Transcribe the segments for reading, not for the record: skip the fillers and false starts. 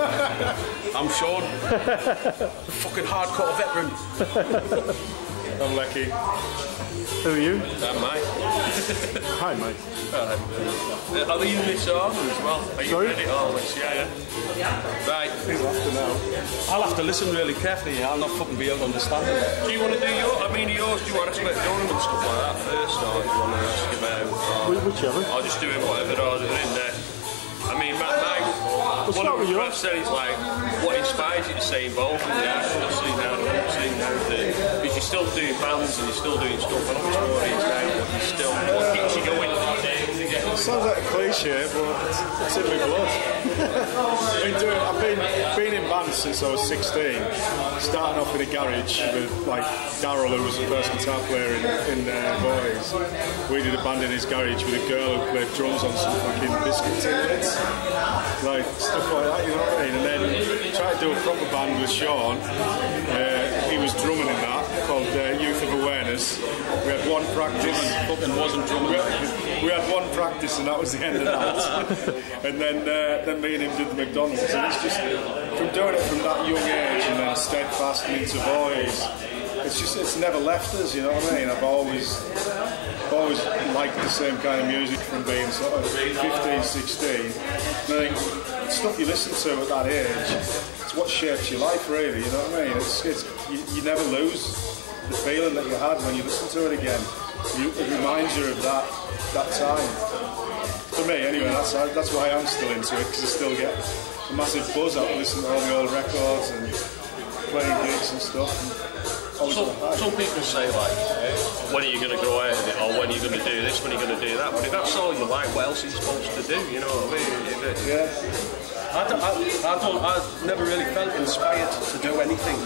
I'm Sean. Fucking hardcore veteran. I'm Lecky. Who are you? Mike. Hi, Mike. Are they in this order as well? Are you Sorry? ready? All this, yeah. Right. He's after now. I'll have to listen really carefully. I'll not fucking be able to understand it. Do you want to do yours? I mean, yours. Do you want to ask about Durham and stuff like that first, or do you want to ask about? Whichever. I'll just do it whatever order they're in there. I mean, one of the I've said is like, what inspires you to stay involved in the art industry now? Because you're still doing bands and you're still doing stuff on other stories now, but you're still, what keeps you going? Sounds like a cliche, but it's in my blood. I've been in bands since I was 16, starting off in a garage with like Daryl, who was the first guitar player in Boys. We did a band in his garage with a girl who played drums on some fucking biscuit tin lids, like stuff like that, you know what I mean? And then tried to do a proper band with Sean. He was drumming in that, called Youth of Awareness. We had one practice. Fucking wasn't drumming. We had one practice and that was the end of that. And then me and him did the McDonald's. And it's just, from doing it from that young age and then steadfast and into Boys, it's never left us, you know what I mean? I've always liked the same kind of music from being sort of 15, 16. And I think stuff you listen to at that age, it's what shapes your life really, you know what I mean? You never lose the feeling that you had when you listen to it again. It reminds you of that time. For me anyway, that's why I'm still into it, because I still get a massive buzz out of listening to all the old records and playing gigs and stuff. Some people say like, when are you going to grow out of it, or when are you going to do this, when are you going to do that? But if that's all you like, what else are you supposed to do? You know what I mean? Yeah. I never really felt inspired to do anything.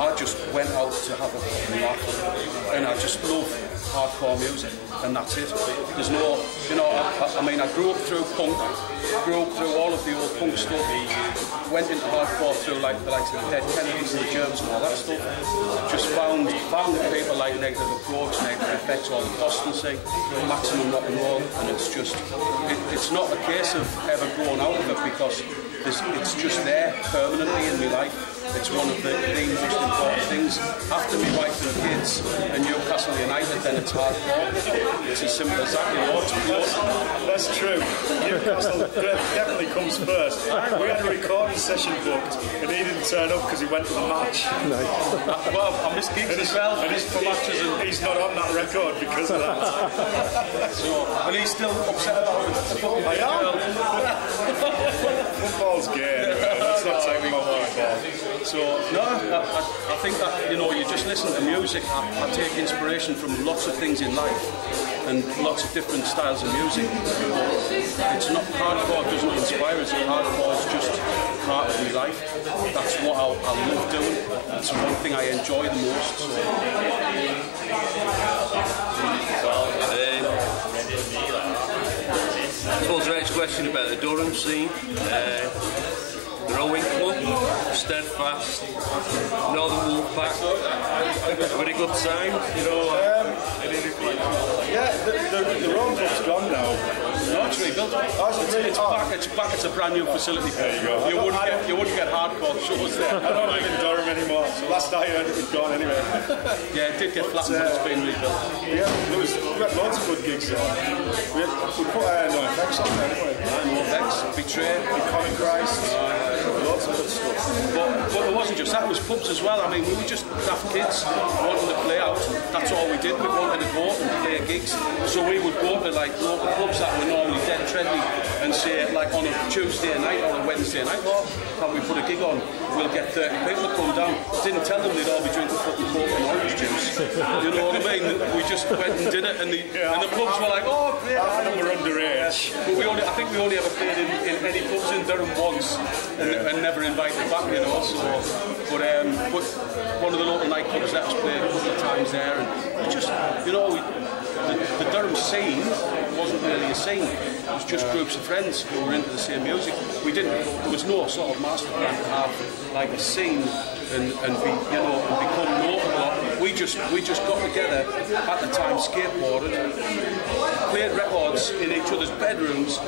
I just went out to have a laugh, and I just love hardcore music, and that's it. There's no, you know, I mean, I grew up through punk, grew up through all of the old punk stuff, went into hardcore through like the likes of the Dead Kennedys and the Germs and all that stuff. Just found people like Negative Approach, Negative FX, or the Constancy, Maximum Rock and Roll, and it's just, it's not a case of ever growing out of it, because it's just there permanently in my life. It's one of the most important things. After my wife and kids and Newcastle United, then it's hardcore. It's as simple as that, you know. That's true. Newcastle definitely comes first. We had a recording session booked and he didn't turn up because he went to the match. Nice. Well, I missed gigs as well. And he's not on that record because of that. And he's still upset about it. I am. Football's gay. Let's not take me off football. So, no, I think that, you know, you just listen to music. I take inspiration from lots of things in life and lots of different styles of music. It's not, hardcore doesn't inspire us. Hardcore is just part of my life. That's what I love doing. That's the one thing I enjoy the most. So. I suppose the next question about the Durham scene. The Rowing Club, Steadfast, Northern Wolfpack, very good sign, you know. Yeah, the Rowing Club's gone now. No, it's rebuilt. It's back. It's a brand new facility. There you go. You wouldn't get hardcore shows there. I don't live in Durham anymore, so last night I heard it was gone anyway. Yeah, it did get flattened, but it's been rebuilt. Yeah, we had loads of good gigs there. We put No Effects on there anyway. No Effects, Betray, Common Christ, lots of good stuff. But it wasn't just that, it was pubs as well. I mean, we were just daft kids wanting to play out. That's all we did. We wanted to go and play gigs. So we would go to like local pubs that were normally dead trendy and say, like on a Tuesday night or a Wednesday night, oh, can we put a gig on? We'll get 30 people to come down. Didn't tell them they'd all be drinking fucking Coke and orange juice. You know what I mean? We just went and did it, and the pubs were like, oh, great. And we're underage. But I think we only ever played in any pubs in Durham once, and never invited back, you know. So, but one of the local nightclubs let us play a couple of times there, and we just, you know, the Durham scene wasn't really a scene. It was just groups of friends who were into the same music. There was no sort of master plan to have like a scene and be, you know, and become notable. We just got together at the time, skateboarded, played records in each other's bedrooms,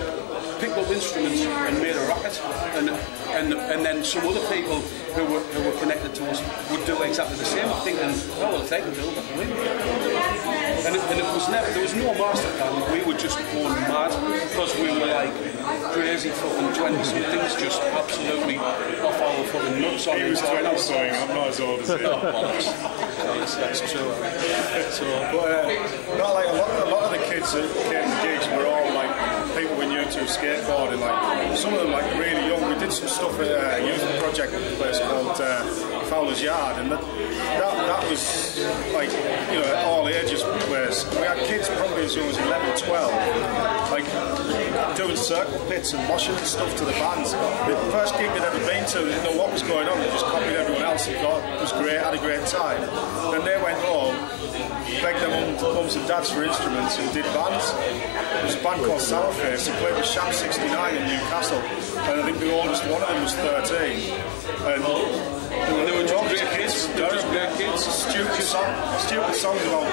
picked up instruments and made a racket, and then some other people who were connected to us would do exactly the same, thinking, oh well, if they can do it, we can. And it was never, there was no master plan. We were just going mad because we were like crazy fucking 20-somethings, just absolutely off our fucking nuts on. He was 20 saying, I'm not as old as him. Yes, that's true. So, But not like a lot of the kids that came to gigs were all like people we knew to skateboarding. Like some of them like really young. We did some stuff at a youth project at a place called Fowler's Yard, and that was like, you know, all ages place. We had kids probably as young as 11, 12, like doing circle pits and washing stuff to the bands. The first gig they'd ever been to, they didn't know what was going on. They just copied everyone else and thought it was great, had a great time. Then they went home, begged their mums and dads for instruments and did bands. There was a band called Sourface who played with Sham 69 in Newcastle, and I think the oldest one of them was 13. And they were just great kids. They were just great kids. Stupid songs about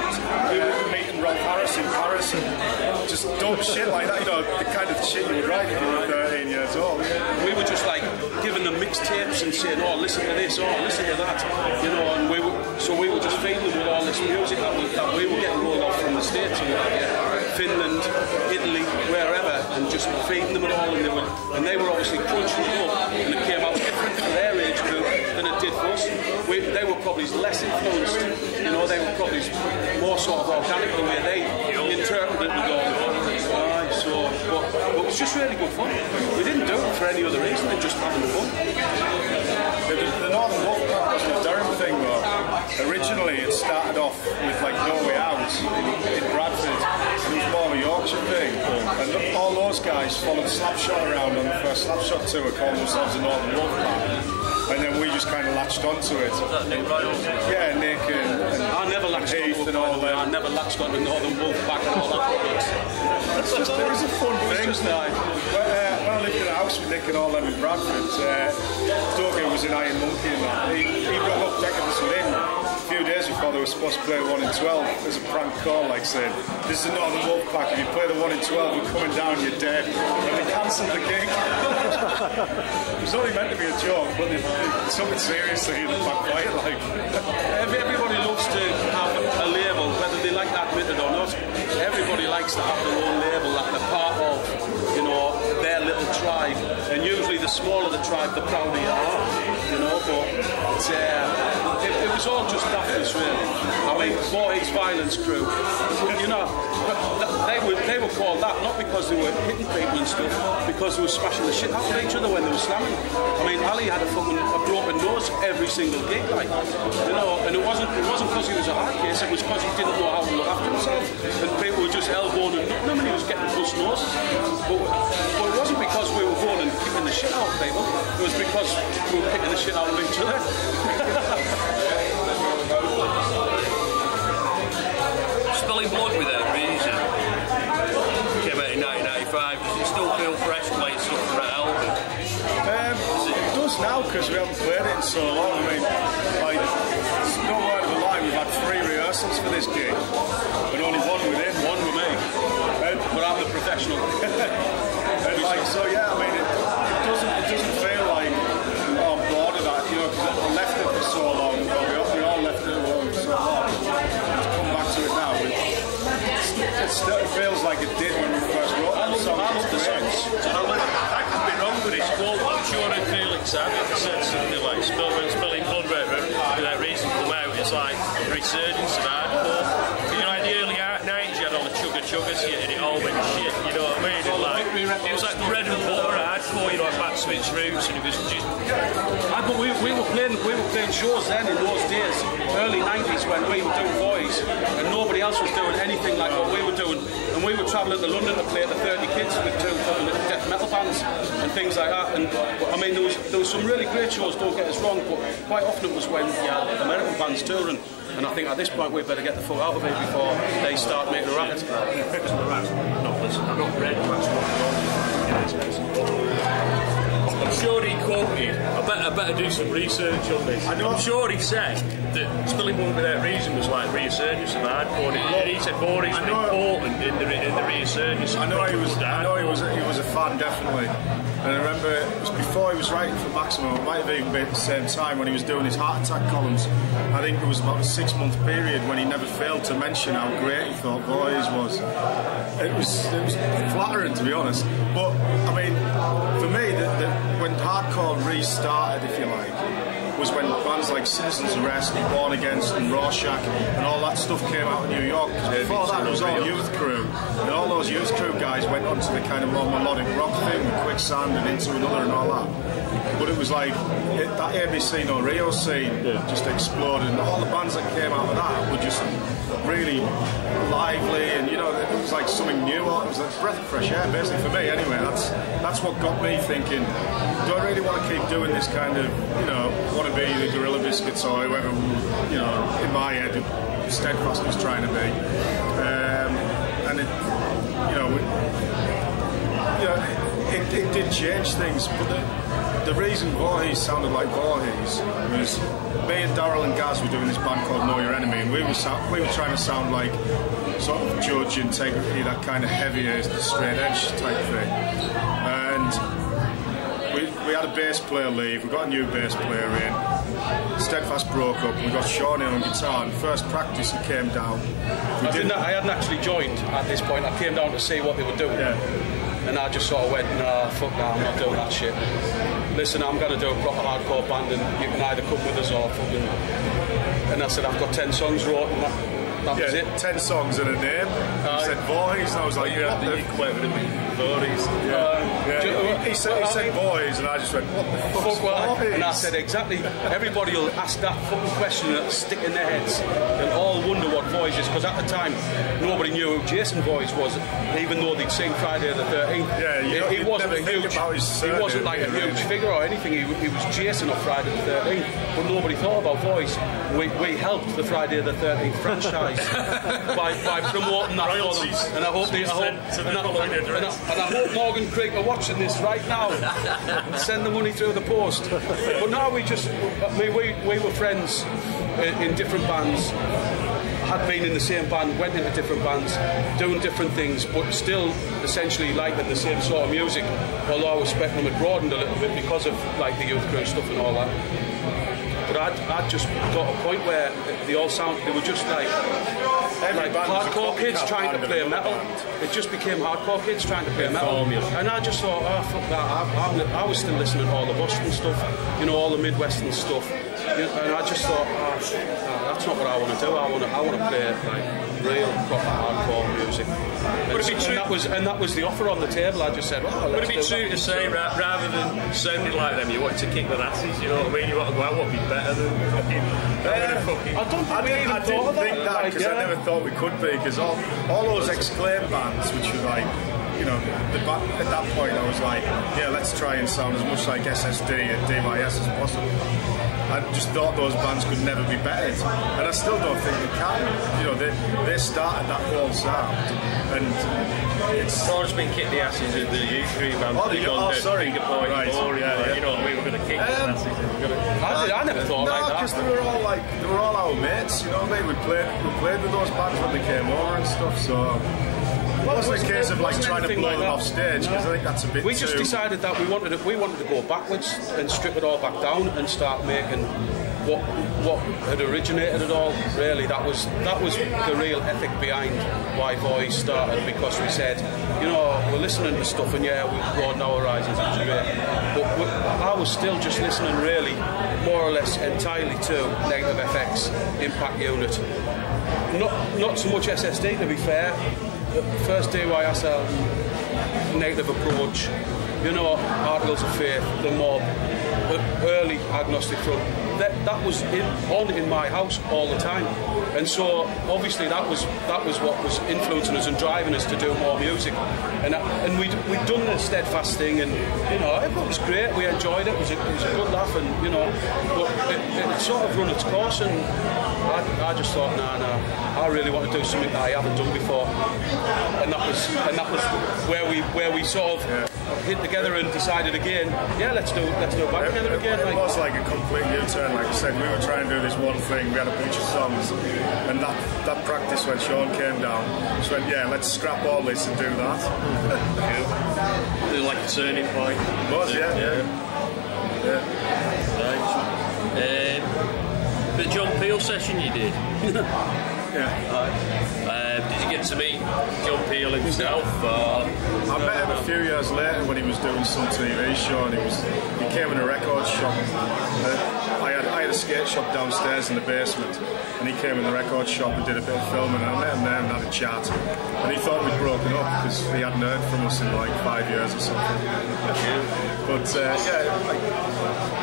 meeting Ralph Harris in Paris and just dumb shit like that, you know, the kind of shit you would write when you were 13 years old. We were just like giving them mixtapes and saying, oh, listen to this, oh, listen to that, you know, and we were just feeding them with all this music that we were getting rolled off from the States, and Finland, Italy, wherever, and just feeding them and all, and they were obviously crunching it up, and it came out different for their age group than it did for us. They were probably less influenced, you know, they were probably more sort of organic the way they interpreted it all. But it was just really good fun. We didn't do it for any other reason than just having fun. The Northern Wolfpack wasn't a Durham thing though. Originally it started off with like No Way Out in Bradford, and it was more of a Yorkshire thing. And all those guys followed Slapshot around on the first Slapshot tour, calling themselves the Northern Wolfpack. And then we just kind of latched onto it. Yeah, Nick and I never latched Heath onto and all that. I never latched onto Northern Wolfpack and all that. It's just, it was a fun thing. Just like, When I lived in a house with Nick and all them in Bradford, Dougie was in Iron Monkey and that. He brought up taking us within a few days before they were supposed to play 1 in 12 as a prank call, like saying, this is the Northern Wolfpack, if you play the 1 in 12, we're coming down, you're dead. And they cancelled the gig. It was only meant to be a joke, but they took it seriously in the back quiet, like. everybody loves to have a label, whether they like to admit it or not. Everybody likes to have their own label that they're part of, you know, their little tribe. And usually the smaller the tribe, the prouder you are, you know. But it was all just daftness, really. I mean, Boys Violence Crew, you know, they were called that not because they were hitting people and stuff, because they were smashing the shit out of each other when they were slamming. I mean, Ali had a broken nose every single gig, like, you know, and it wasn't because he was a hard case, it was because he didn't know how to look after himself, and people were just elbowing and nutting him, and he was getting bust noses. But it wasn't because we were going and kicking the shit out of people, it was because we were kicking the shit out of each other. Spilling Blood with that reason. Came out in 1995. Does it still feel fresh playing stuff for that album? It does now, because we haven't played it in so long. I mean, like, it's no word of a lie, we've had 3 rehearsals for this gig, and only 1 with him. 1 with me. But I'm the professional. And like, so yeah, I mean, it doesn't feel like I'm bored of that, you know, because I left it for so long. We all left it alone for so long. To come back to it now, it feels like it did when we first wrote it. I love the songs. I could be wrong, but it's called Sure and Felix Abbott said something like Spilling Blood for that reason come out. It's like a resurgence of hardcore. You know, in the early 90s you had all the chuggers and it all went shit, you know what I mean? It was like bread and butter hardcore, you know, like Backsmith's Roots, and it was just... But we were playing shows then in those days, early 90s, when we were doing Boys, and nobody else was doing anything like what we were doing. And we were travelling to London to play the 30 Kids with 2 death metal bands and things like that. And I mean, there was some really great shows, don't get us wrong, but quite often it was when you had American bands touring. And I think at this point we better get the fuck out of it before they start making a racket. I'm sure he quoted I better do some research on this. I'm sure he said that Spilling Blood Without Reason was like the resurgence of hardcore. He said Voorhees was important in the resurgence. I know he was a fan, definitely. And I remember it was before he was writing for Maximum. It might have even been at the same time when he was doing his Heart Attack columns. I think it was about a 6-month period when he never failed to mention how great he thought Voorhees was. It was flattering, to be honest. But I mean, for me, when hardcore restarted, if you like, was when bands like Citizen's Arrest and Born Against and Rorschach and all that stuff came out in New York. Before that, it was all Youth Crew, and all those Youth Crew guys went on to the kind of more melodic rock thing with Quicksand and Into Another and all that. But it was like that ABC No Rio scene just exploded, and all the bands that came out of that were just really lively, and you know, it was like something new. It was a breath of fresh air, basically, for me. Anyway, that's what got me thinking, do I really want to keep doing this kind of, you know, want to be the Gorilla Biscuits or whoever, you know, in my head, Steadfast was trying to be. And it, it did change things, but the reason Voorhees sounded like Voorhees was me and Daryl and Gaz were doing this band called Know Your Enemy, and we were trying to sound like sort of Judge, Integrity, that kind of heavier, straight edge type thing. And we had a bass player leave, we got a new bass player in. Steadfast broke up, we got Sean in on guitar, and first practice he came down. I hadn't actually joined at this point. I came down to see what they were doing. Yeah. And I just sort of went, nah, fuck that, I'm not doing that shit. Listen, I'm going to do a proper hardcore band, and you can either come with us or fucking... And I said, I've got 10 songs wrote, and that was it. 10 songs and a name. He said Voorhees, and I was like, yeah, you quite with Voorhees. He said Voorhees, and I just went, what the fuck's Voorhees? And I said, exactly, everybody will ask that fucking question and it'll stick in their heads. They'll all wonder what Voorhees is, because at the time, nobody knew who Jason Voorhees was, even though they'd seen Friday the 13th. Yeah, he wasn't a huge, he wasn't like a huge figure or anything. He was Jason of Friday the 13th, but nobody thought about Voorhees. We helped the Friday the 13th franchise by promoting that for them. And I hope I hope Morgan Creek are watching this right now. Send the money through the post. But now we were friends in different bands, had been in the same band, went into different bands, doing different things, but still essentially liking the same sort of music, although our spectrum had broadened a little bit because of like the Youth Crew stuff and all that. But I'd just got a point where they all they were just like hardcore kids trying to play metal. It just became hardcore kids trying to play metal. And I just thought, oh fuck that, I was still listening to all the Boston stuff, you know, all the Midwestern stuff. And I just thought, that's not what I want to do. I want to play like real proper hardcore music. And that was the offer on the table. I just said, well, would it be true to say, rather than sounding like them, you wanted to kick their asses? You know what I mean? You want to go out, what would be better than fucking? I didn't think that because I never thought we could be, because all those Exclaim bands, which were like, you know, at that point I was like, yeah, let's try and sound as much like SSD and DYS as possible. I just thought those bands could never be bettered, and I still don't think they can. You know, they started that whole sound, and it's always been kicked the asses of the Youth Crew band. Sorry, Finger Point, you know, we were going to kick the asses. I never thought like that. Because they were all our mates. You know what I mean? We played with those bands when they came over and stuff. So. It wasn't a case of like trying to blow them off stage, because I think that's a bit We just decided that we wanted to go backwards and strip it all back down and start making what had originated it all. Really, that was the real ethic behind why Voorhees started, because we said, you know, we're listening to stuff and yeah, we've broadened our horizons, it's great. But I was still just listening really more or less entirely to Negative FX, Impact Unit. Not so much SSD, to be fair. First DYS album, Negative Approach, you know, Articles of Faith, The Mob, early Agnostic Front. That was on in my house all the time, and so obviously that was what was influencing us and driving us to do more music. And we'd done the Steadfast thing, and you know, it was great. We enjoyed it. It was a good laugh, and you know, but it sort of run its course, and I just thought, nah, I really want to do something that I haven't done before, and that was where we sort of hit together and decided again, yeah, let's do it back. together again. It was like a complete U-turn. Like I said, we were trying to do this one thing. We had a bunch of songs, and that practice when Sean came down, just went, yeah, let's scrap all this and do that. It was like a turning point. It was, yeah. Right. The John Peel session you did. Did you get to meet John Peel himself? I met him a few years later when he was doing some TV show, and he came in a record shop. I had a skate shop downstairs in the basement, and he came in the record shop and did a bit of filming, and I met him there and had a chat. And he thought we'd broken up because he hadn't heard from us in like 5 years or something. But like,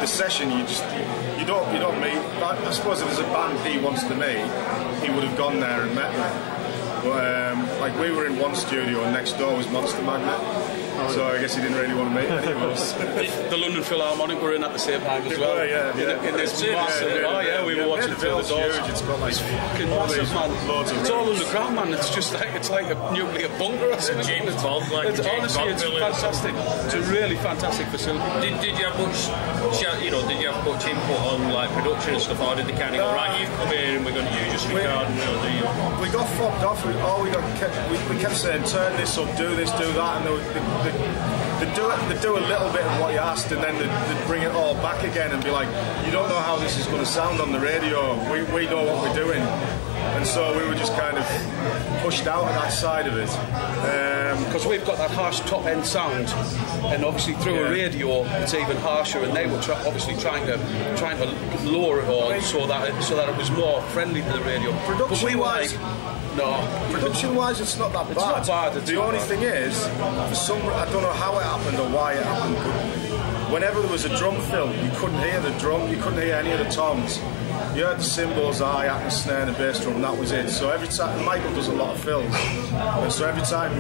the session, you don't meet. I suppose if there's a band he wants to meet, he would have gone there and met me. But like, we were in one studio and next door was Monster Magnet, so I guess he didn't really want to meet any of us. The London Philharmonic were in at the same time as well. In this massive, we were watching through the doors. It's got like fucking massive, man. It's all underground, man. It's just like a nuclear bunker or something. Honestly, it's fantastic. It's a really fantastic facility. Did you have much, did you have much input on like production and stuff, or did they kind of go, right, you've come here and we're going to use your record and we'll do you? We got fobbed off. We kept saying, turn this up, do this, do that, and they'd do a little bit of what you asked, and then they'd bring it all back again and be like, you don't know how this is going to sound on the radio, we know what we're doing. And so we were just kind of pushed out of that side of it. Because we've got that harsh top-end sound, and obviously through a radio it's even harsher, and they were obviously trying to lower it all so that it was more friendly to the radio. Production-wise, Production-wise, it's not that bad. It's not bad. The only thing is, I don't know how it happened or why it happened, but whenever there was a drum fill, you couldn't hear the drum, you couldn't hear any of the toms. You heard the cymbals, the hi-hat, and the snare, and the bass drum, and that was it. So every time, Michael does a lot of fills, and so every time,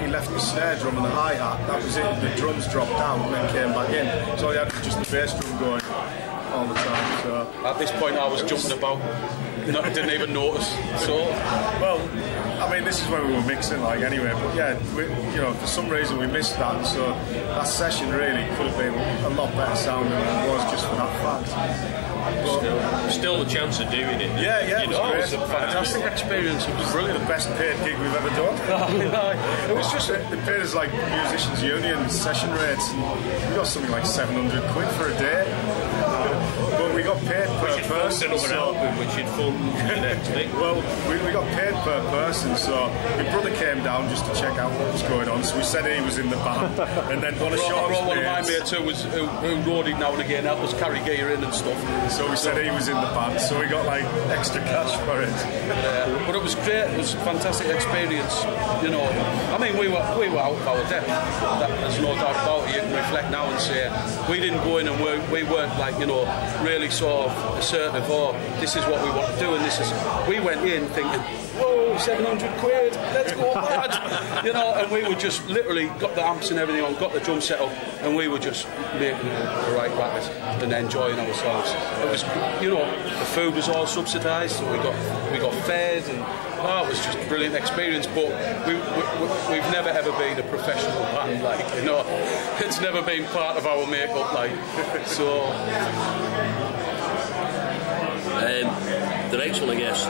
he left the snare drum and the hi-hat, that was it. The drums dropped out and then came back in. So he had just the bass drum going all the time. So at this point, I was jumping about. I didn't even notice. So, well, I mean, this is when we were mixing, like, anyway. But yeah, for some reason we missed that. So that session really could have been a lot better sounding than it was just for that fact. But still the chance of doing it. Yeah, it was a fantastic experience. It was brilliant. The best paid gig we've ever done. It was just they paid us like Musicians Union session rates, and we got something like £700 for a day. But we got paid per person. We should fund the next thing. Well, we got paid per person, so my brother came down just to check out what was going on. So we said he was in the band, and then one of Sean's one of my mates who roaded now and again, that was carry gear in and stuff. So we said he was in the band, so we got like extra cash for it. But it was great. It was a fantastic experience. I mean, we were out of our depth. There's no doubt about it. You can reflect now and say we didn't go in and we weren't like really sort of assertive. Oh, this is what we want to do, and this is. We went in thinking, whoa, £700, let's go mad, and we were just literally got the amps and everything on, got the drum set up, and we were just making the right racket and enjoying ourselves. It was, the food was all subsidised, so we got fed, and it was just a brilliant experience. But we've never ever been a professional band, it's never been part of our makeup, so. The next one, I guess,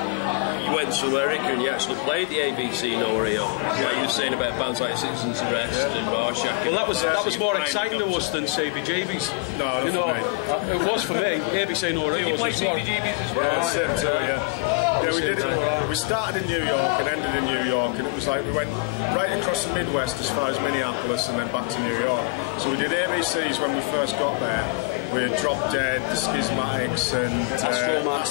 you went to America and you actually played the ABC No Rio. Like you were saying about bands like Citizens Arrest and Rorschach. Well, that was more exciting to us than CBGB's. No, it was for me. ABC No Rio. Did you play CBGB's as well? Yeah, same too, yeah, we did it. We started in New York and ended in New York, and it was like we went right across the Midwest as far as Minneapolis and then back to New York. So we did ABC's when we first got there. We had Drop Dead, the Schismatics, and Astroland.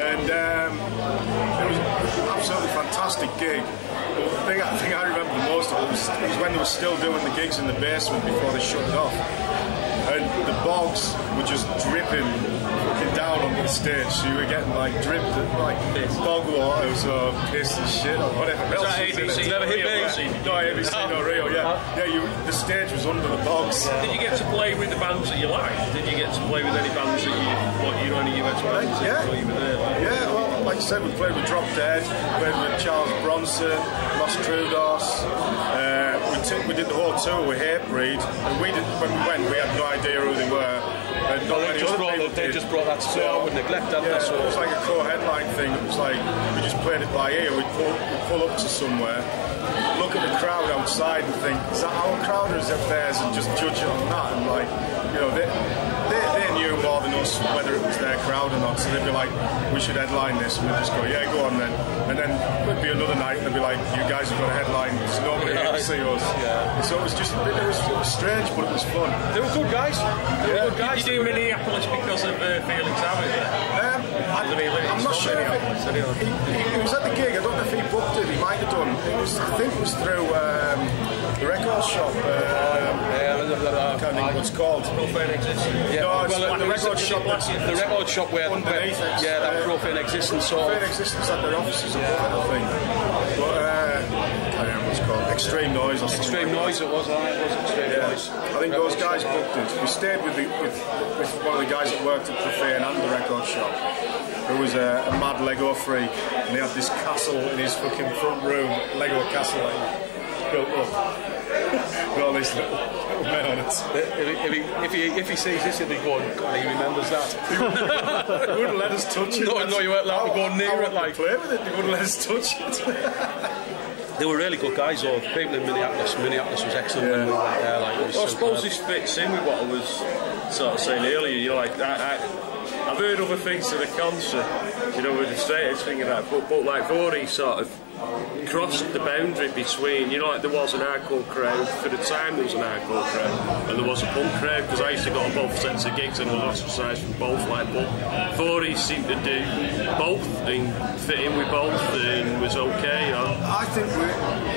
And it was an absolutely fantastic gig. But the thing I remember the most of it was when they were still doing the gigs in the basement before they shut it off. And the bogs were just dripping fucking down onto the stage, so you were getting dripped at bog waters or piss and shit or whatever else. ABC never hit me. No, ABC No Rio, yeah. The stage was under the bogs. Did you get to play with the bands that you liked? Did you get to play with any bands that you US bands? Yeah, well, like I said, we played with Drop Dead, played with Charles Bronson, Los Trudos, with we did the whole tour with Hatebreed, and when we went, we had no idea who they were. And not many other people they did. just brought that to tour with neglect, didn't Yeah, they? So it was like a co-headline thing. It was like we just played it by ear. We'd pull up to somewhere, look at the crowd outside, and think, is that our crowd or is it theirs? And just judge it on that. And like, you know, they knew more than us whether it was their crowd or not. So they'd be like, we should headline this, and we'd just go, yeah, go on then. And then there'd be another night, and they'd be like, you guys have got a headline. There's nobody here to see us. Yeah. And so it was just, it was strange, but it was fun. they were good guys. They were good guys. Did you do Minneapolis because of Felix Abbott? I'm not sure. He was at the gig. I don't know if he booked it. He might have done. I think it was through the record shop. I can't think what it's called. Profane Existence. Yeah, No, it's well, the record shop. The record shop where Underneath it. yeah, that Profane Existence sort Profane of. Existence at their offices above it, I think. But I can't remember what it's called. Extreme Noise or something. Extreme Noise, it was Extreme Noise. I think those guys booked it. We stayed with one of the guys that worked at Profane and the record shop, who was a mad Lego freak, and he had this castle in his fucking front room, Lego castle that he built up. With all these little men on it. If he sees this, he'll be going, God, he remembers that. He wouldn't let us touch it. No, you weren't allowed to go near it, like. Play with it, he wouldn't let us touch it. They were really good guys, though. People in Minneapolis was excellent when we went there. Like, it was Well, I superb. suppose this fits in with what I was sort of saying earlier. You know, like I've heard other things to the concert, you know, with the straight edge thing and that, but like Vorey sort of crossed the boundary between, you know, like there was an hardcore crowd, for the time there was an hardcore crowd, and there was a punk crowd, because I used to go to both sets of gigs and I was ostracised from both, like, but Vorey seemed to do both and fit in with both and was okay, you know. I think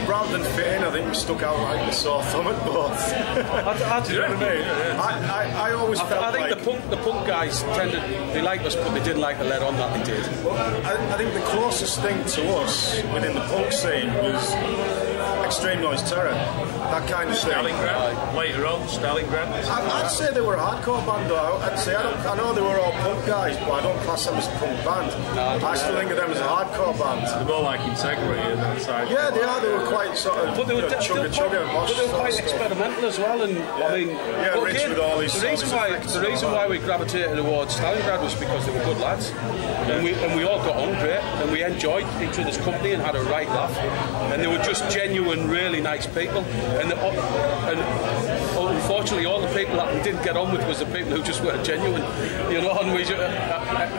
rather than fit in, I think we stuck out like the sore thumb at both. Do you know what I mean? I always felt I think like... the punk guys they liked us, but they didn't like the let on that they did. Well, I think the closest thing to us within the punk scene was Extreme Noise Terror, that kind of thing. Stalingrad, later on, Stalingrad. I'd say they were a hardcore band though. I know they were all punk guys, but I don't class them as a punk band. I still think of them as a hardcore band. They're more like Integrity and that side. Yeah, they are. They were quite sort of But they were chugga. But they were quite experimental as well, and I mean, Yeah, but rich again, with all these the reason why we gravitated towards Stalingrad was because they were good lads, and we all got on great, and we enjoyed each other's company and had a right laugh, and they were just genuine, really nice people, and unfortunately all the people that we didn't get on with was the people who just weren't genuine, you know, and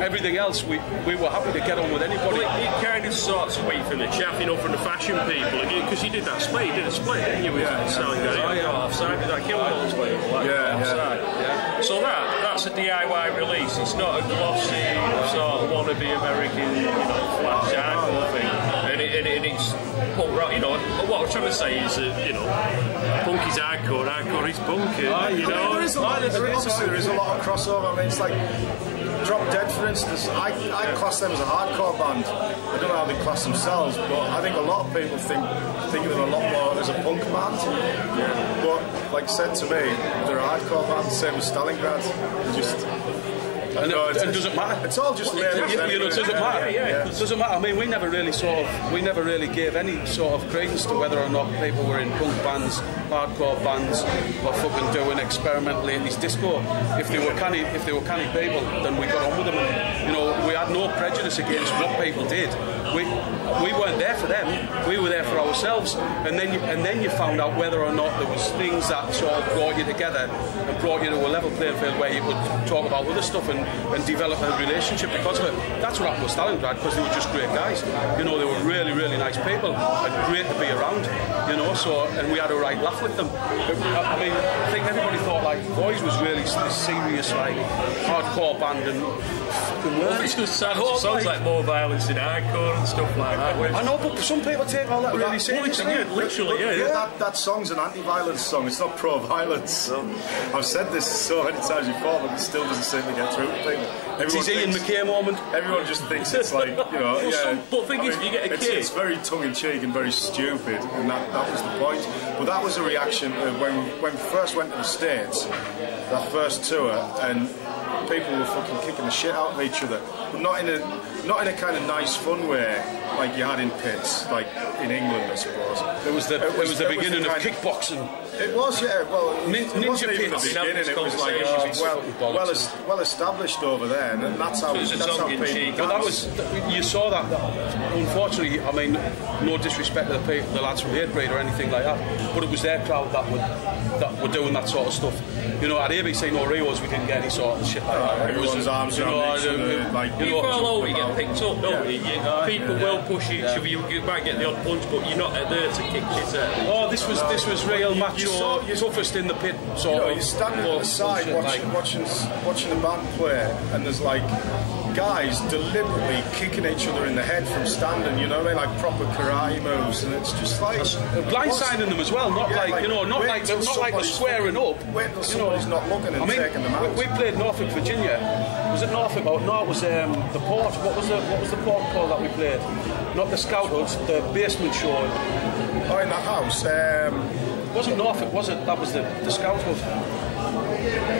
everything else we were happy to get on with anybody. Well, it kind of sorts away from the chaff, you know, from the fashion people, because you did that split, didn't you, with Stalingrad? Oh, yeah. Offside, with that Killdogs label, like offside. Yeah. So that's a DIY release. It's not a glossy sort of wannabe American, you know, flash hardcore thing. And it's punk rock, you know. What I'm trying to say is that, you know, punk is hardcore, hardcore is punk, you know. There is a lot of crossover. I mean, it's like Drop Dead, for instance. I class them as a hardcore band. I don't know how they class themselves, but I think a lot of people think of them a lot more as a punk band. Yeah. But like said to me, they're a hardcore band. Same as Stalingrad. And it doesn't matter. It's all just labels. You know, it doesn't matter. It doesn't matter. I mean, we never really gave any sort of credence to whether or not people were in punk bands, hardcore bands, or fucking doing experimental 80s disco. If they were canny people, then we got on with them. And, you know, we had no prejudice against what people did. We weren't there for them. We were there for ourselves. And then you found out whether or not there was things that sort of brought you together and brought you to a level playing field where you could talk about other stuff and develop a relationship because of it. That's what happened with Stalingrad, because they were just great guys. You know, they were really, really nice people and great to be around. You know, so, and we had a right laugh with them. I mean, I think everybody thought like Boys was really this serious, like hardcore band and fucking Well, it just sounds like more violence in hardcore and stuff like that. I know, but some people take all that really seriously. Yeah, literally, yeah. That song's an anti-violence song. It's not pro-violence. I've said this so many times before, but it still doesn't seem to get through to people. It's his Ian McKay moment. Everyone just thinks it's like, you know, But the thing is, you get a kid. It's very tongue-in-cheek and very stupid, and that was the point. But that was a reaction when we first went to the States, that first tour, and people were fucking kicking the shit out of each other, but not in a kind of nice, fun way like you had in pits, like in England, I suppose. It was the beginning of kickboxing. It was, yeah. Well, Ninja it wasn't even the pits. beginning. It was like well established over there, and that's how people. But that was, you saw that. Unfortunately, I mean, no disrespect to the lads from Hatebreed or anything like that, but it was their crowd that were doing that sort of stuff. You know, at ABC No Rios, we didn't get any sort of shit like that. Everyone's arms around each other, like you fall over, you get picked up, don't you? People will push each other. You might get the odd punch, but you're not there to kick shit out. Oh, this was real macho, toughest in the pit. So you're standing on the side watching the band play, and there's like guys deliberately kicking each other in the head from standing, you know, they like proper karate moves, and it's just like blindsiding them as well, not like they're squaring up. Wait till somebody's not looking and taking them out. We played Norfolk, Virginia. Was it Norfolk? Oh, no, it was the port. What was the port called that we played? Not the Scout Hut, the basement show. Oh, in that house. Wasn't Norfolk, was it? That was the Scout Hut.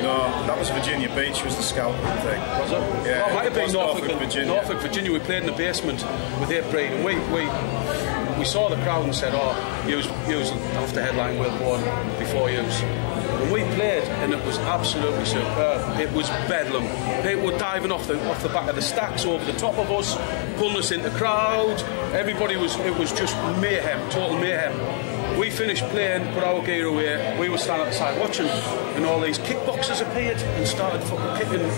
No, that was Virginia Beach, was the Scout thing. Was it? Yeah, oh, it might have been Norfolk, Virginia. Norfolk, Virginia. We played in the basement with Hatebreed, and we saw the crowd and said, "Oh, you have to headline World War before you." And we played, and it was absolutely superb. It was bedlam. People were diving off the back of the stacks over the top of us, pulling us into the crowd. Everybody was. It was just mayhem, total mayhem. We finished playing, put our gear away, we were standing outside watching, and all these kickboxers appeared and started fucking kicking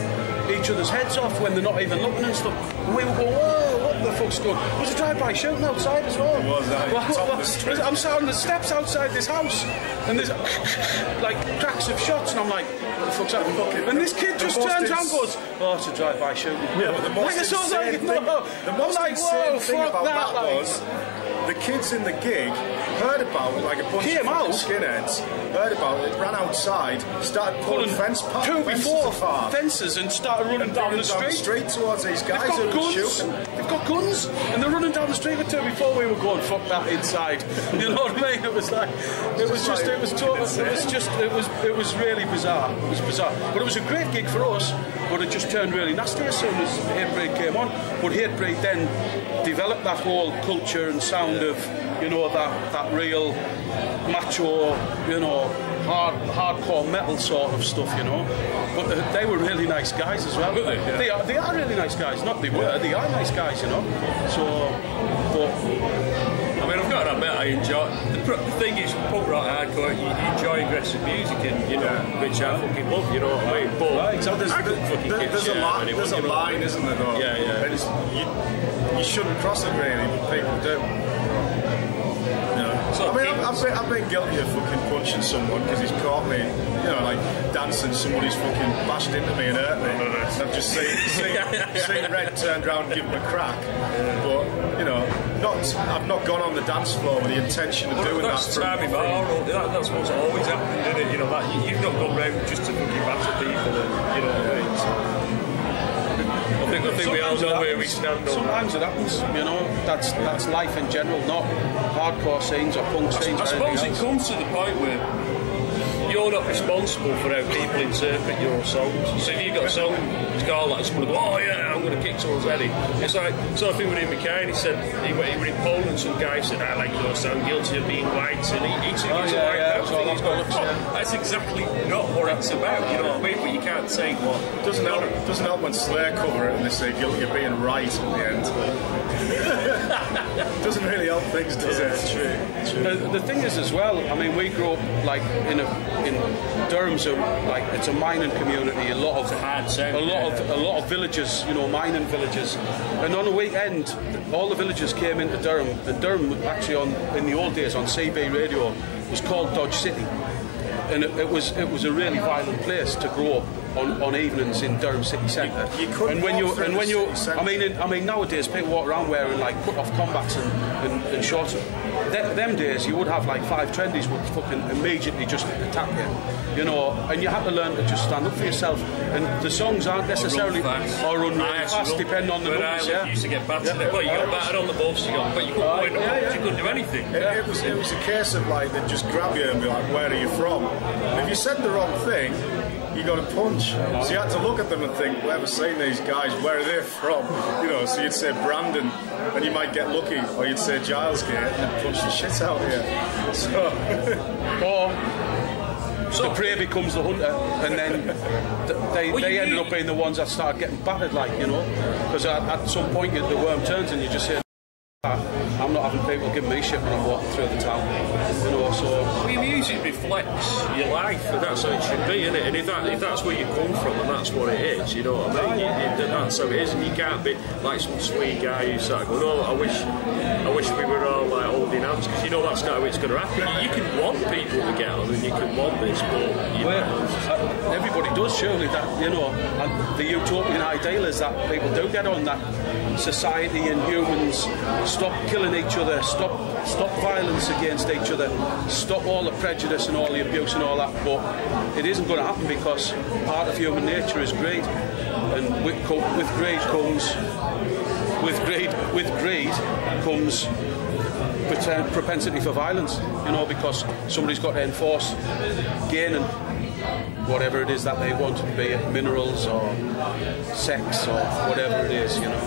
each other's heads off when they're not even looking and stuff. And we were going, whoa, what the fuck's going on? There was a drive-by shooting outside as well. I'm sat on the steps outside this house, and there's like cracks of shots, and I'm like, what the fuck's happening? And this kid just turns around and goes, oh, it's a drive-by shooting. Yeah, but the most insane thing about that was, the kids in the gig heard about it, like a bunch of skinheads, heard about it, ran outside, started pulling fences apart. Fences and started running down the street towards these guys who were shooting. They've got guns, and they're running down the street with 2x4. We were going, fuck that inside. You know what I mean? It was like, it was really bizarre. It was bizarre. But it was a great gig for us, but it just turned really nasty as soon as Hatebreed came on. But Hatebreed then developed that whole culture and sound of, you know, that real macho, you know, hardcore metal sort of stuff, you know. But they were really nice guys as well. Were they? Yeah. They are really nice guys. Not they were, they are nice guys, you know. So, but I mean, I've got to admit, I enjoy. The thing is, punk rock hardcore, you enjoy aggressive music, and you know, which I fucking love. You know what I mean? But there's a line, isn't there? Though? Yeah. And you shouldn't cross it really, but people do. I mean, I've been guilty of fucking punching someone because he's caught me, you know, like dancing. Somebody's fucking bashed into me and hurt me. And I've just seen Red turned around and give him a crack. But, you know, I've not gone on the dance floor with the intention of doing that. That's what's always happened, isn't it? You know, you've not gone round just to fucking batter people, and, you know. I think we all know where we stand. Sometimes it happens, you know. That's life in general, not hardcore scenes or punk scenes. I suppose it comes to the point where you're not responsible for how people interpret your songs. So if you've got a song, it's got like someone go, oh yeah, I'm going to kick someone's head in. It's like, so I think with Ian McCain, he said, he were in Poland, some guy said, I like your sound guilty of being white, and he took it that's exactly not what it's about, you know what I mean? But you can't say what. It doesn't help when Slayer cover it and they say guilty of being right at the end. Doesn't really help things, does it? True. The thing is as well, I mean, we grew up like in Durham's it's a mining community. A lot of villages, you know, mining villages. And on a weekend, all the villagers came into Durham. And Durham, actually, in the old days on CB radio, was called Dodge City. And it was a really violent place to grow up on evenings in Durham city centre. I mean nowadays people walk around wearing like cut off combats and shorts. Them days you would have like 5 trendies would fucking immediately just attack you, you know, and you have to learn to just stand up for yourself. And the songs aren't necessarily or run really fast, depending on the numbers. You used to get battered. Well, you got battered on the bus, but you couldn't do anything. It was a case of like they'd just grab you and be like, where are you from? And if you said the wrong thing, you got to punch. So you had to look at them and think, whoever's seen these guys, where are they from? You know, so you'd say Brandon, and you might get lucky, or you'd say Gilesgate, and then punch the shit out of you. So the prey becomes the hunter, and then they ended up being the ones that started getting battered, like, you know, because at some point the worm turns and you just say, I'm not having people give me shit when I'm walking through the town, you know. So well, your music reflects your life, and that's how it should be, isn't it? And if that's where you come from, and that's what it is, you know what I mean? That's how it is, and you can't be like some sweet guy who started going, "Oh, I wish we were all like holding hands," because you know that's not how it's going to happen. You can want people to get on, and you can want this, but everybody does, surely. That, you know, and the utopian ideal is that people do get on, that society and humans stop killing each other, stop violence against each other, stop all the prejudice and all the abuse and all that. But it isn't going to happen, because part of human nature is greed, and with greed comes propensity for violence, you know, because somebody's got to enforce gaining whatever it is that they want, be it minerals or sex or whatever it is, you know.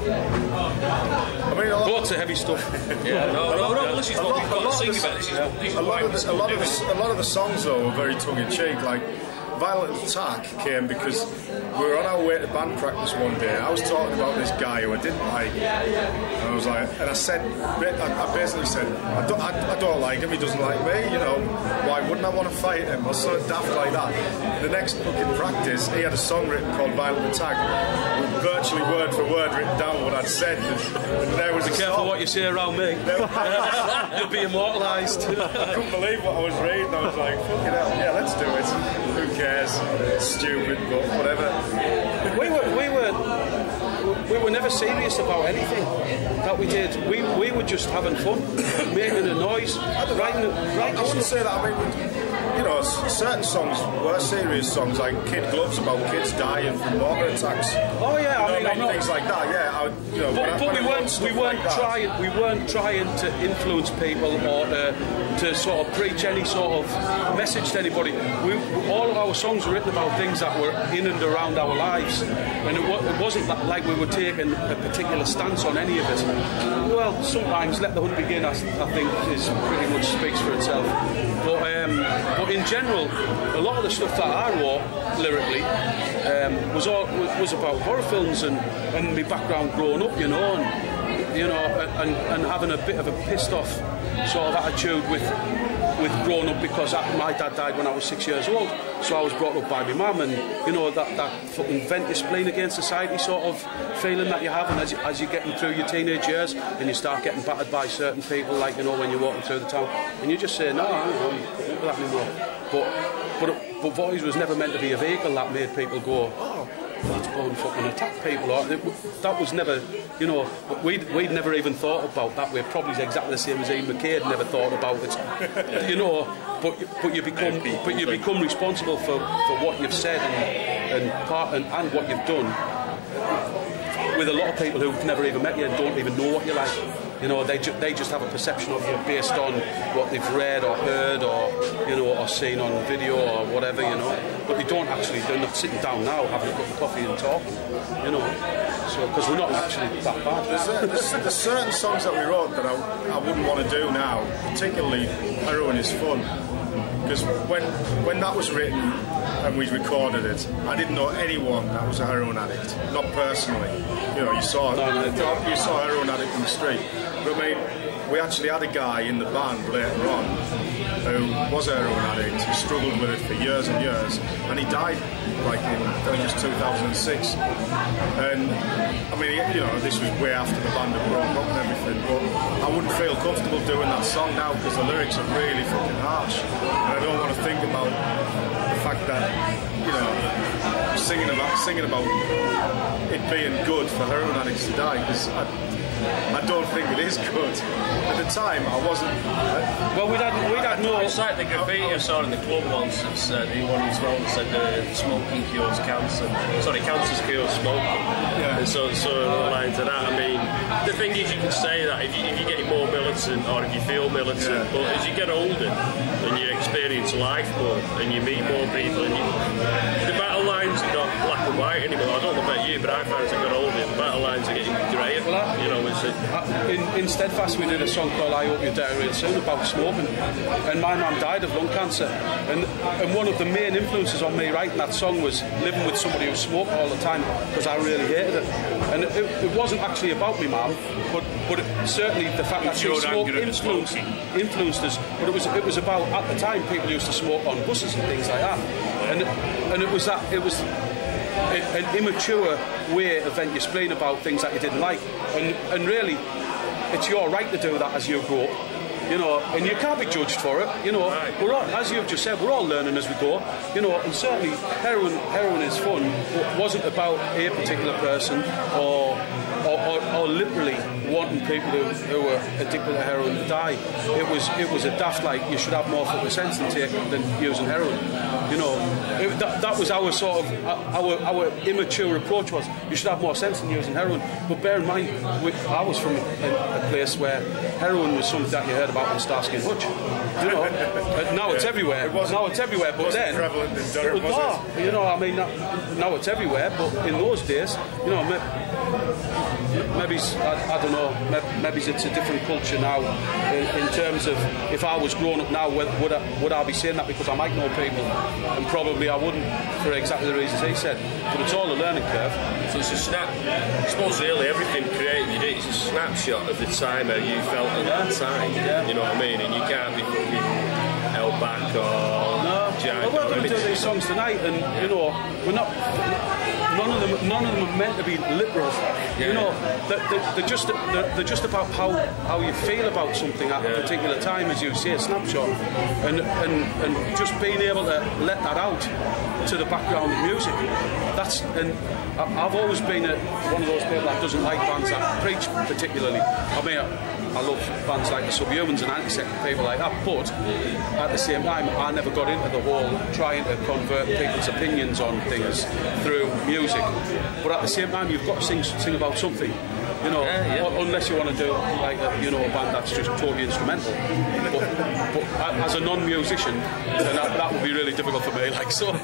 I mean, lots of heavy stuff. Yeah, no. This is what we've got to sing about. A lot of the songs, though, were very tongue-in-cheek. Like, Violent Attack came because we were on our way to band practice one day. I was talking about this guy who I didn't like, and I was like, and I basically said, I don't like him. He doesn't like me. You know, why wouldn't I want to fight him? Or something daft like that. The next fucking practice, he had a song written called Violent Attack, with virtually word for word written down what I'd said. And there was Be careful what you say around me. You'll be immortalised. I couldn't believe what I was reading. I was like, fucking hell, yeah, let's do it. Who cares? It's stupid, but whatever. We were never serious about anything that we did. We were just having fun, making a noise, writing. I wouldn't say that. I mean, you know, certain songs were serious songs, like Kid Gloves about kids dying from mortar attacks. Oh yeah, I mean, things like that. Yeah, but we weren't trying to influence people or to sort of preach any sort of message to anybody. All of our songs were written about things that were in and around our lives, and it wasn't like we were taking a particular stance on any of it. Well, sometimes Let the Hunt Begin, I think, is pretty much speaks for itself. But in general, a lot of the stuff that I wrote lyrically was about horror films and my background growing up, you know, and having a bit of a pissed off sort of attitude with growing up, because my dad died when I was 6 years old, so I was brought up by my mum, and you know that fucking vent your spleen against society sort of feeling that you have, and as you're getting through your teenage years and you start getting battered by certain people, like, you know, when you're walking through the town, and you just say, no, I'm not with that anymore. But Voice was never meant to be a vehicle that made people go, oh, let's go and fucking attack people. Or that was never, you know, we'd never even thought about that. We're probably exactly the same as Ian McCabe never thought about it, you know. But you become responsible for what you've said and what you've done. With a lot of people who've never even met you and don't even know what you're like. You know, they just have a perception of you based on what they've read or heard or, you know, or seen on video or whatever, you know. But they're not sitting down now having a cup of coffee and talking, you know. So, because we're not actually that bad. There's certain songs that we wrote that I wouldn't want to do now, particularly Heroin is Fun. Because when that was written and we recorded it, I didn't know anyone that was a heroin addict, not personally. You know, you saw a heroin addict in the street. But I mean, we actually had a guy in the band later on who was a heroin addict, who struggled with it for years and years, and he died like in, I think it was 2006. And I mean, you know, this was way after the band had broken up and everything, but I wouldn't feel comfortable doing that song now because the lyrics are really fucking harsh, and I don't want to think about the fact that, you know, singing about it being good for heroin addicts to die, because I don't think it is good. At the time, I wasn't. Well, we'd had no. It's like the graffiti I saw in the club once. It said one of the said smoking cures cancer. Sorry, cancer cures smoking. Yeah. And so lines of that. I mean, the thing is, you can say that if you're getting more militant or if you feel militant, but as you get older, and you experience life more, and you meet more people, and the battle lines are not black and white anymore. I don't know about you, but I find as I got older, the battle lines are getting greyer. Well, you know, is it? In Steadfast we did a song called I Hope You Die Real Soon about smoking, and my mum died of lung cancer, and one of the main influences on me writing that song was living with somebody who smoked all the time, because I really hated it. And it wasn't actually about me mum, but certainly the fact that she smoked influenced us. But it was about, at the time, people used to smoke on buses and things like that, and it was an immature way of then explaining about things that you didn't like, and really it's your right to do that as you grow up, you know, and you can't be judged for it, you know. We're all, as you've just said, we're all learning as we go, you know, and certainly heroin is fun, but wasn't about a particular person or literally wanting people who were addicted to heroin to die. It was a daft, like, you should have more fucking sense than using heroin, you know. That was our sort of our immature approach was, you should have more sense than using heroin. But bear in mind, I was from a place where heroin was something that you heard about on Starsky and Hutch, you know. Now it's everywhere. Now it's everywhere, but then prevalent in Durham, was it? You know, I mean, now it's everywhere, but in those days, you know, maybe I don't know, maybe it's a different culture now in terms of, if I was growing up now, would I be saying that because I might know people, and probably I wouldn't, for exactly the reasons he said. But it's all a learning curve. So it's a snap. I suppose really everything creative you do, it's a snapshot of the time how you felt at that time. Yeah. You know what I mean? And you can't be fucking held back or Well, we're going to do these songs tonight, and you know, we're not. None of them are meant to be literal. You know, they're just about how you feel about something at a particular time, as you say, a snapshot, and just being able to let that out to the background of music. And I've always been one of those people that doesn't like bands that preach particularly. I mean, I love bands like the Subhumans and Antisect and people like that, but at the same time, I never got into the whole trying to convert people's opinions on things through music. But at the same time, you've got to sing about something, you know, unless you want to do like a band that's just totally instrumental. But as a non-musician, then that would be really difficult for me. Like so. I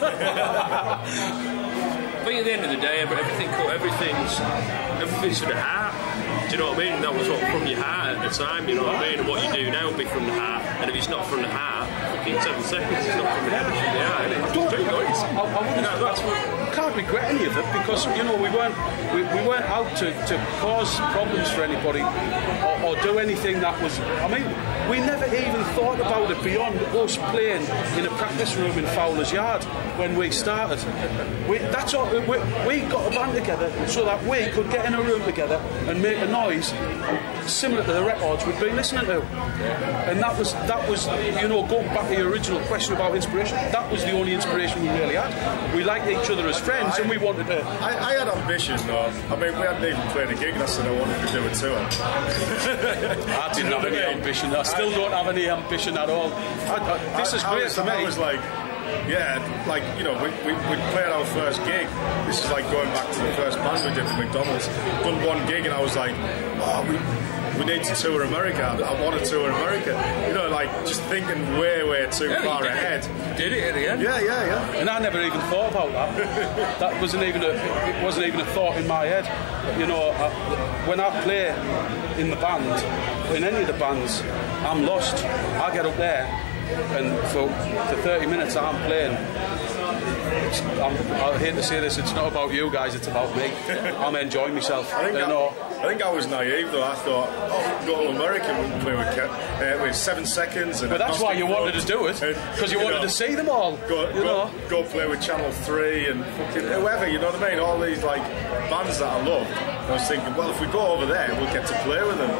think at the end of the day, everything's for the heart. Do you know what I mean? That was what from your heart at the time. You know what I mean? And what you do now will be from the heart. And if it's not from the heart, fucking 7 seconds, it's not from the heart. It's from the heart. I can't regret any of it, because you know we weren't out to cause problems for anybody or do anything that was. I mean, we never even thought about it beyond us playing in a practice room in Fowler's Yard when we started. We got a band together so that we could get in a room together and make a noise similar to the records we'd been listening to. And that was you know, going back to your original question about inspiration, that was the only inspiration we really had. We liked each other as friends, and we wanted to. I had ambition, though. I mean, we hadn't even played a gig, and I said I wanted to do a tour. I didn't have any ambition. I still don't have any ambition at all. This is great for me. I was like, yeah, like, you know, we played our first gig. This is like going back to the first band we did for McDonald's. Done one gig, and I was like, oh, we need to tour America. I want to tour America. You know, like, just thinking way too far ahead. Did it at the end? Yeah. And I never even thought about that. That wasn't even a thought in my head. You know, when I play in the band, in any of the bands, I'm lost. I get up there, and for 30 minutes I'm playing. I hate to say this, it's not about you guys, it's about me. I'm enjoying myself. I think I was naive though. I thought, oh, we can go to America and we can play with 7 seconds. But that's why you wanted to do it, because you wanted to see them all. Go play with Channel 3 and fucking whoever, you know what I mean? All these like bands that I love. I was thinking, well, if we go over there, we'll get to play with them.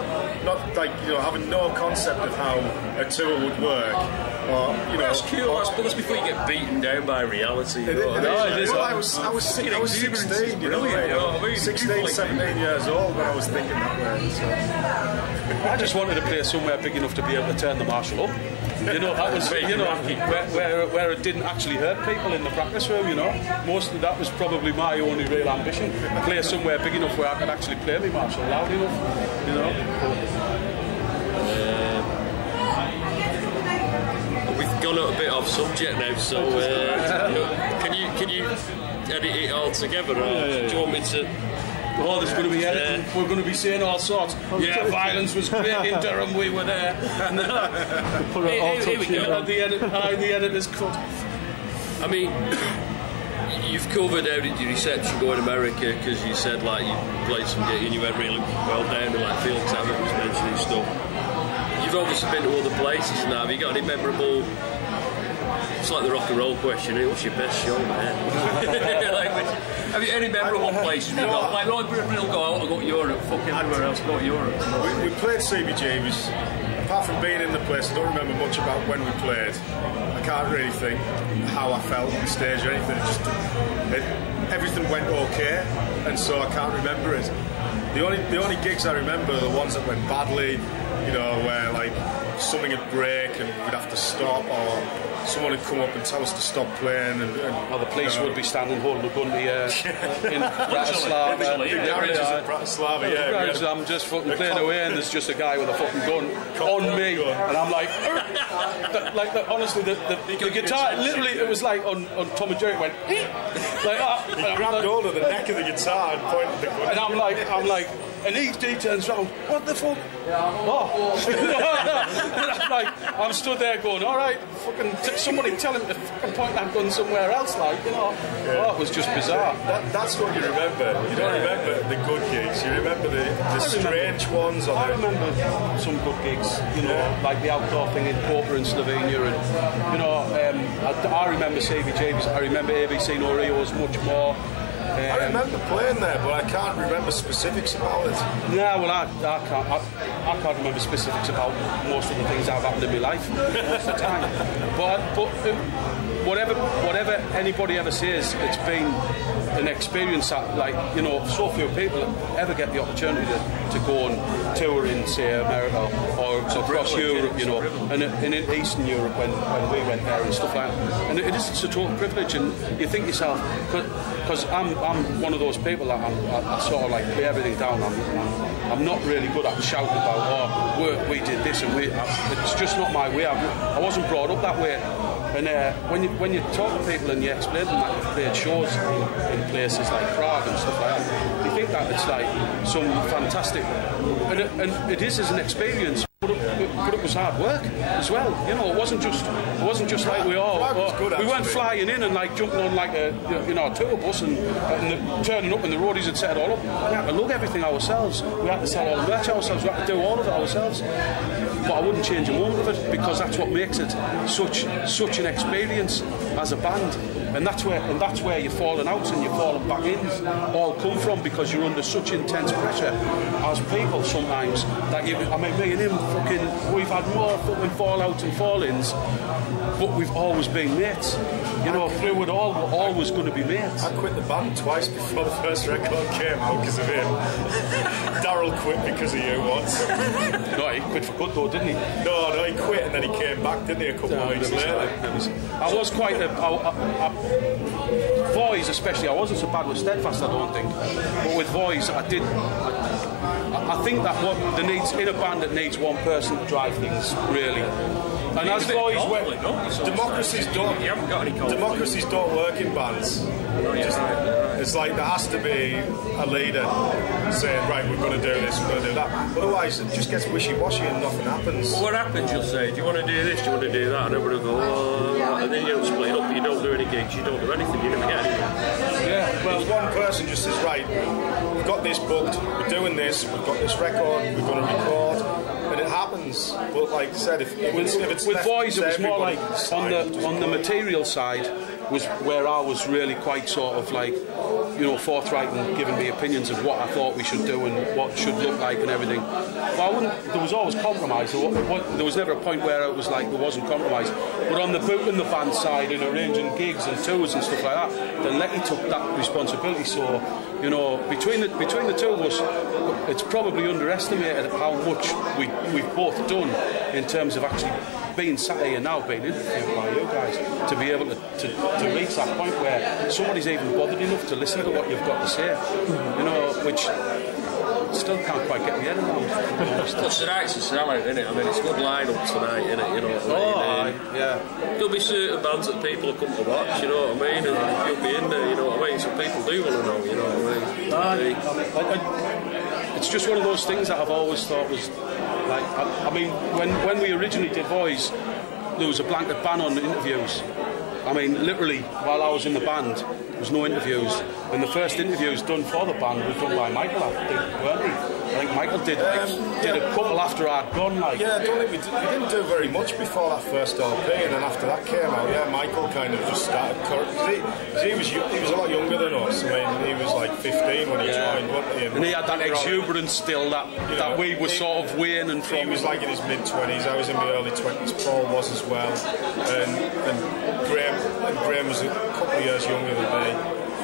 Not like, you know, having no concept of how a tour would work. Or, you know, that's cool. That's before you get beaten down by reality. It is. Well, I was 16, you know, 16, 17 years old when I was thinking that way. So. I just wanted to play somewhere big enough to be able to turn the Marshall up. You know, that was, you know, where it didn't actually hurt people in the practice room, you know. Mostly that was probably my only real ambition. Play somewhere big enough where I could actually play my Marshall loud enough, you know. gone a bit off subject now, so can you edit it all together, or do you want me to? Oh, there's going to be editing. We're going to be saying all sorts. Yeah, violence was great in Durham. We were there. And then, here we go. The editor's cut. I mean, you've covered how did your reception go in America, because you said like you played some gig and you went really well down to like Felix Abbott was mentioning stuff. You've obviously been to other places now. Have you got any memorable? It's like the rock and roll question. What's your best show, man? Like, have you any memorable places? We've got, like, we'll go out and go to Europe. Fuck everywhere else, go to Europe. We played CBGB's. Apart from being in the place, I don't remember much about when we played. I can't really think how I felt on stage or anything. Everything went okay, and so I can't remember it. The only gigs I remember are the ones that went badly, you know, where like something would break and we'd have to stop, or someone would come up and tell us to stop playing, or the police would be standing holding a gun to you in Bratislava. Bratislava, yeah. I'm just fucking playing away, and there's just a guy with a fucking gun on me, and I'm like, honestly, the guitar, literally, it was like on Tom and Jerry, it went like that. He grabbed hold of the neck of the guitar and pointed the gun. And I'm like, and he turns round, what the fuck? I'm stood there going, all right, fucking somebody tell him to fucking point that gun somewhere else, like, you know. Oh, it was just bizarre. That's what you remember. You don't remember the good gigs. You remember the strange ones. I remember some good gigs, you know, like the outdoor thing in Koper in Slovenia, and you know, I remember CBGB's. I remember ABC No Rios much more. I remember playing there, but I can't remember specifics about it. No, well, I can't remember specifics about most of the things that have happened in my life most of the time. But whatever anybody ever says, it's been an experience that, like, you know, so few people ever get the opportunity to go and tour in, say, America or across Europe, you know, and in Eastern Europe when we went there and stuff like that. And it is, it's a total privilege, and you think yourself, because I'm one of those people that I sort of like play everything down. I'm not really good at shouting about, oh, we did this and it's just not my way. I wasn't brought up that way. And when you talk to people and you explain to them that you've played shows in places like Prague and stuff like that, you think that it's like some fantastic, and it is as an experience. But it was hard work as well. You know, it wasn't just like we weren't flying in and like jumping on like a tour bus and turning up and the roadies had set it all up. We had to lug everything ourselves. We had to sell all the merch ourselves. We had to do all of it ourselves. But I wouldn't change a moment of it, because that's what makes it such an experience as a band. And that's where you're falling out and you're falling back in all come from, because you're under such intense pressure as people sometimes that me and him we've had more fucking fallouts and fall-ins, but we've always been mates. You know, through it all, we're always going to be mates. I quit the band twice before the first record came out because of him. Darryl quit because of you once. No, he quit for good though, didn't he? No, he quit and then he came back, didn't he, a couple of weeks later? I was quite Voice especially, I wasn't so bad with Steadfast, I don't think. But with Voice, I think that what there needs in a band, that needs one person to drive things, really. And as Voice went, democracies don't work in bands. It's like there has to be a leader saying, right, we're going to do this, we're going to do that. Otherwise, it just gets wishy-washy and nothing happens. Well, what happens, you'll say, do you want to do this, do you want to do that? And everybody will go, oh, and then you don't split up, you don't do any gigs, you don't do anything, you never get anywhere. Yeah, well, one person just says, right, we've got this booked, we're doing this, we've got this record, we're going to record. And it happens, but like I said, if it's with Voice, it was more like on the material side was where I was really quite sort of like, you know, forthright and giving me opinions of what I thought we should do and what it should look like and everything. But there was always compromise. There was never a point where it was like there wasn't compromise. But on the booking the band side and arranging gigs and tours and stuff like that, then Letty took that responsibility. So, you know, between the two of us, it's probably underestimated how much we've both done in terms of actually being sat here now, being interviewed by you guys, to be able to reach that point where somebody's even bothered enough to listen to what you've got to say, you know, which still can't quite get my head around. Well, tonight's a sellout, isn't it? I mean, it's a good line-up tonight, isn't it? You know what I mean? Yeah. There'll be certain bands that people will come to watch, you know what I mean? And you'll be in there, you know what I mean? So people do want to know, you know what I mean? It's just one of those things that I've always thought was like. I mean, when we originally did Voice, there was a blanket ban on interviews. I mean, literally, while I was in the band, there was no interviews. And the first interviews done for the band were done by Michael, I think, weren't they? I think Michael did a couple after I'd gone. Like, yeah, I don't think we didn't do very much before that first LP, and then after that came out, yeah, Michael kind of just started. He was a lot younger than us. I mean, he was like 15 when he joined, wasn't he? And he had that exuberance still that we were sort of waning from. He was like in his mid-20s. I was in my early 20s. Paul was as well, and Graham was a couple of years younger than me.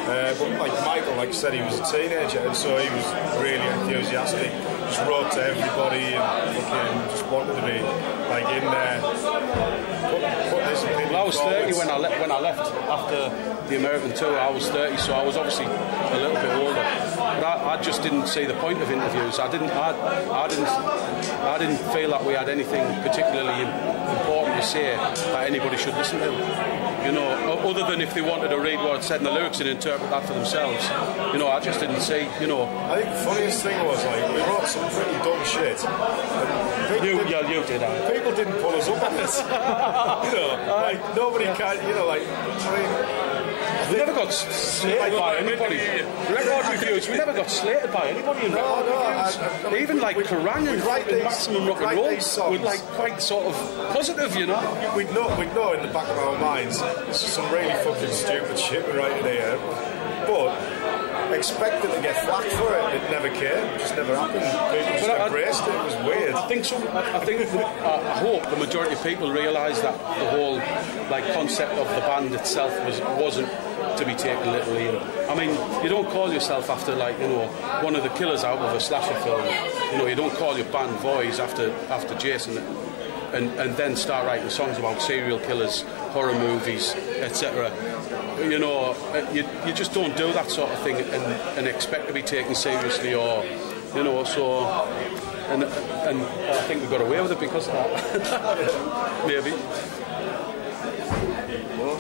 But like Michael, like I said, he was a teenager, and so he was really enthusiastic. Just wrote to everybody and fucking just wanted to be like in there. Put his opinion. Well, I was 30 when I left after the American tour. I was 30, so I was obviously a little bit older. But I just didn't see the point of interviews. I didn't feel that we had anything particularly important to say that anybody should listen to. You know, other than if they wanted to read what it said in the lyrics and interpret that for themselves. You know, I just didn't see, you know. I think the funniest thing was, like, we wrote some pretty dumb shit. You did, people didn't pull us up on it. You know, like, nobody can, you know, like, I mean... We never got slated by anybody. Record reviews, we never got slated by anybody in record reviews. Even like Kerrang and Maximum Rock and Roll were like quite sort of positive, you know. We'd know in the back of our minds, this is some really fucking stupid shit we're writing here. But expected to get flack for it, it never came. It just never happened. People just embraced it. It was weird. I hope the majority of people realise that the whole like concept of the band itself wasn't to be taken literally. I mean, you don't call yourself after, like, you know, one of the killers out of a slasher film. You know, you don't call your band Voice after Jason and then start writing songs about serial killers, horror movies, etc. You know, you just don't do that sort of thing and expect to be taken seriously, or, you know, so... And I think we got away with it because of that. Maybe. Well,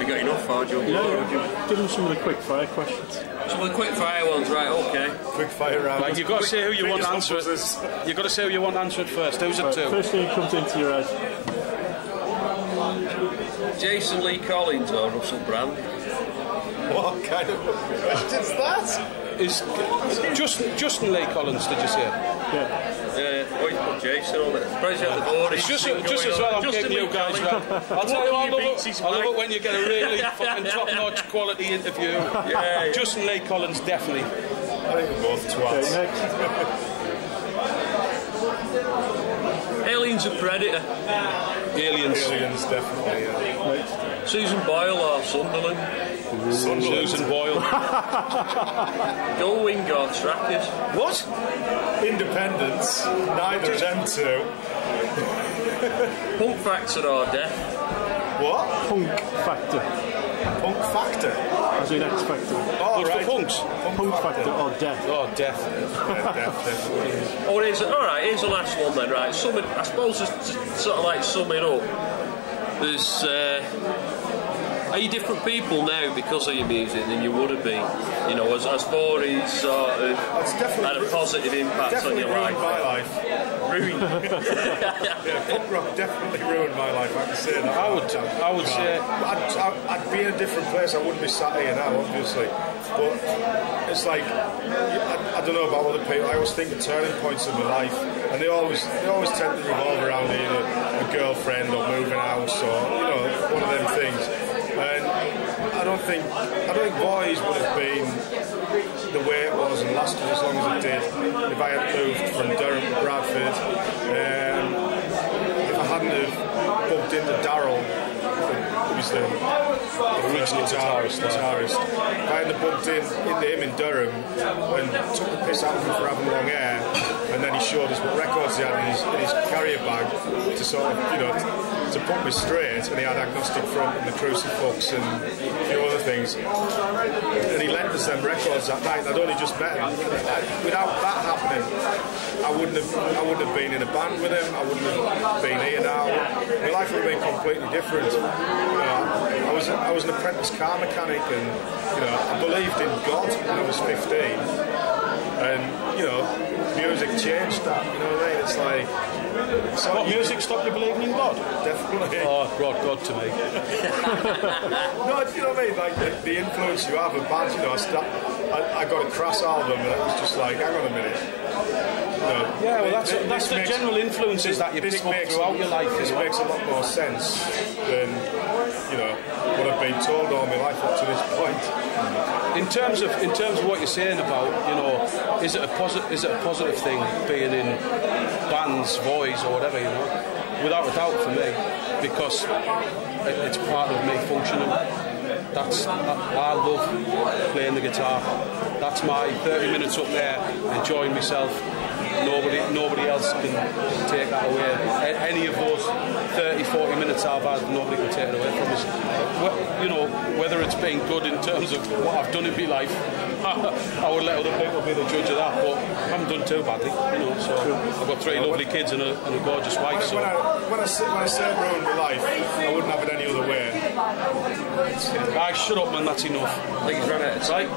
you got enough, or do you give them some of the quick fire questions. Some of the quick fire ones, right? Okay. Quick fire round. Like, you've got to say who you want to answer it. You've got to say who you want to answer it first. Who's it to? First thing that comes into your head. Jason Lee Collins or Russell Brand? What kind of question's that? Is Justin Lee Collins, did you say? Yeah. Always put Jason on it. Surprised you had the board. It's just as well I'm getting you guys right. I'll tell you, I love it when you get a really fucking top-notch quality interview. Yeah. Justin Lee Collins, definitely. I think we're both twats. Okay, Aliens or Predator? Aliens, definitely, yeah. Susan Boyle or Sunderland? Susan Boyle. Gullwing or Trackers? What? Independence, neither of them two. Punk Factor or Death? What? Punk Factor. Punk Factor? As in X Factor. Oh, What's right. for punks? Punk Factor or Death. Oh, death. Yeah, definitely. Oh, alright, here's the last one then, right? I suppose to sort of like sum it up, there's... are you different people now because of your music than you would have been? You know, as far as sort of had a positive impact on your life? Definitely ruined my life. Ruined? Yeah, punk rock definitely ruined my life, I can say that. I would say... I'd be in a different place, I wouldn't be sat here now, obviously. But it's like, I don't know about other people, I always think of turning points in my life, and they always tend to revolve around either a girlfriend or moving house or, you know, one of them things. And I don't think Voice would have been the way it was and lasted as long as it did if I had moved from Durham to Bradford. If I hadn't have bumped into Daryl was the original guitarist. I hadn't bumped into him in Durham and took the piss out of him for having long hair, and then he showed us what records he had in his carrier bag to sort of, you know, to put me straight, and he had Agnostic Front and the Crucifix and a few other things, and he lent us them records that night, and I'd only just met him. Without that happening, I wouldn't have been in a band with him, I wouldn't have been here now. My life would have been completely different. You know, I was an apprentice car mechanic, and you know, I believed in God when I was 15, and you know, music changed that. You know what I mean? It's like, so What music stopped you believing in God? Definitely. Oh, it brought God to me. No, you know what I mean? Like the influence you have of bands. You know, I got a Crass album, and it was just like, hang on a minute. Yeah, well, that's the general influences that you pick up throughout your life. This makes a lot more sense than, you know, what I've been told all my life up to this point. In terms of what you're saying about, you know, is it a positive thing being in bands, Voice or whatever, you know? Without a doubt for me, because it's part of me functioning. I love playing the guitar. That's my 30 minutes up there, enjoying myself. Nobody else can take that away. Any of those 30, 40 minutes I've had, nobody can take it away from us. You know, whether it's been good in terms of what I've done in my life, I would let other people be the judge of that, but I haven't done too badly, you know, so I've got 3 lovely kids and a gorgeous wife, so... When I say ruined my life, I wouldn't have it any other way. Shut up, man, that's enough. I think he's run out of time.